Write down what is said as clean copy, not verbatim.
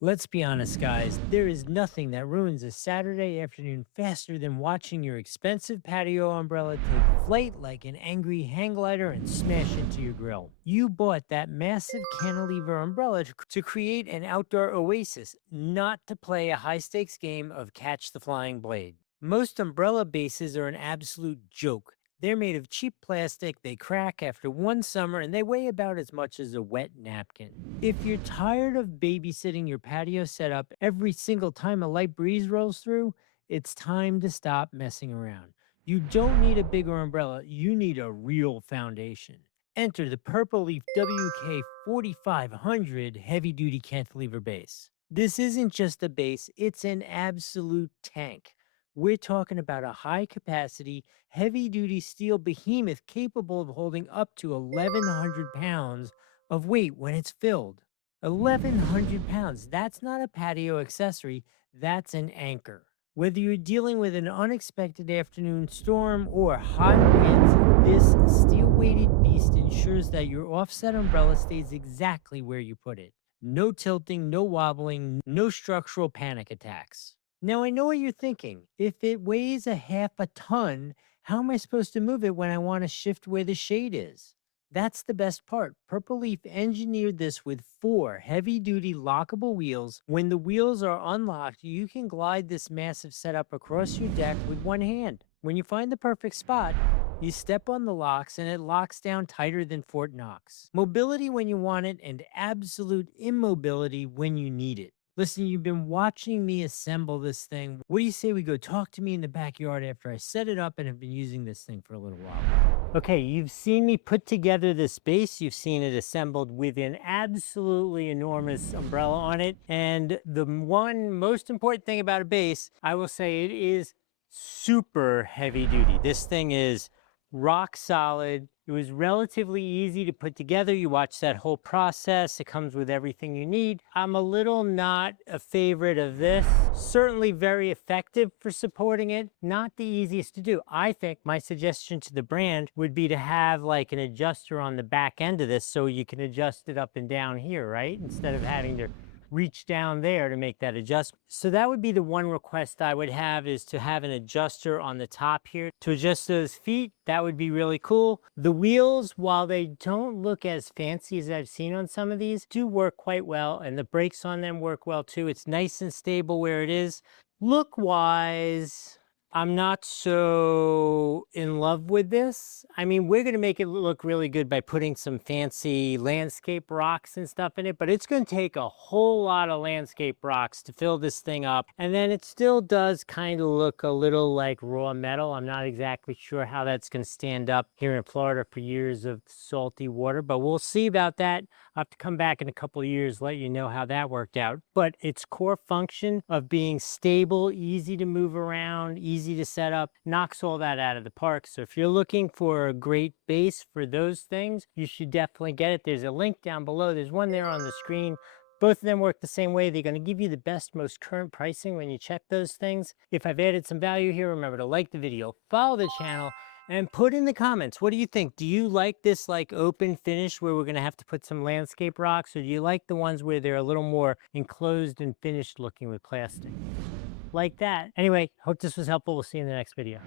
Let's be honest, guys, there is nothing that ruins a Saturday afternoon faster than watching your expensive patio umbrella take flight like an angry hang glider and smash into your grill. You bought that massive cantilever umbrella to create an outdoor oasis, not to play a high stakes game of catch the flying blade. Most umbrella bases are an absolute joke. They're made of cheap plastic, they crack after one summer, and they weigh about as much as a wet napkin. If you're tired of babysitting your patio setup every single time a light breeze rolls through, it's time to stop messing around. You don't need a bigger umbrella, you need a real foundation. Enter the Purple Leaf WK4500 heavy duty cantilever base. This isn't just a base, it's an absolute tank. We're talking about a high capacity, heavy duty steel behemoth capable of holding up to 1,100 pounds of weight when it's filled. 1,100 pounds. That's not a patio accessory, that's an anchor. Whether you're dealing with an unexpected afternoon storm or high winds, this steel weighted beast ensures that your offset umbrella stays exactly where you put it. No tilting, no wobbling, no structural panic attacks. Now, I know what you're thinking. If it weighs a half a ton, how am I supposed to move it when I want to shift where the shade is? That's the best part. Purple Leaf engineered this with 4 heavy duty lockable wheels. When the wheels are unlocked, you can glide this massive setup across your deck with one hand. When you find the perfect spot, you step on the locks and it locks down tighter than Fort Knox. Mobility when you want it and absolute immobility when you need it. Listen, you've been watching me assemble this thing. What do you say we go talk to me in the backyard after I set it up and have been using this thing for a little while? Okay, you've seen me put together this base. You've seen it assembled with an absolutely enormous umbrella on it. And the one most important thing about a base, I will say it is super heavy duty. This thing is rock solid. It was relatively easy to put together. You watch that whole process. It comes with everything you need. I'm a little not a favorite of this. Certainly very effective for supporting it. Not the easiest to do. I think my suggestion to the brand would be to have like an adjuster on the back end of this so you can adjust it up and down here, right? Instead of having to reach down there to make that adjustment. So that would be the one request I would have, is to have an adjuster on the top here to adjust those feet. That would be really cool. The wheels, while they don't look as fancy as I've seen on some of these, do work quite well, and the brakes on them work well too. It's nice and stable where it is. Look wise, I'm not so in love with this. I mean, we're going to make it look really good by putting some fancy landscape rocks and stuff in it, but it's going to take a whole lot of landscape rocks to fill this thing up. And then it still does kind of look a little like raw metal. I'm not exactly sure how that's going to stand up here in Florida for years of salty water, but we'll see about that. I'll have to come back in a couple of years, let you know how that worked out. But its core function of being stable, easy to move around, easy to set up, knocks all that out of the park. So if you're looking for a great base for those things, you should definitely get it. There's a link down below. There's one there on the screen. Both of them work the same way. They're going to give you the best, most current pricing when you check those things. If I've added some value here, remember to like the video, follow the channel, and put in the comments, what do you think? Do you like this like open finish where we're going to have to put some landscape rocks, or do you like the ones where they're a little more enclosed and finished looking with plastic? Like that. Anyway, hope this was helpful. We'll see you in the next video.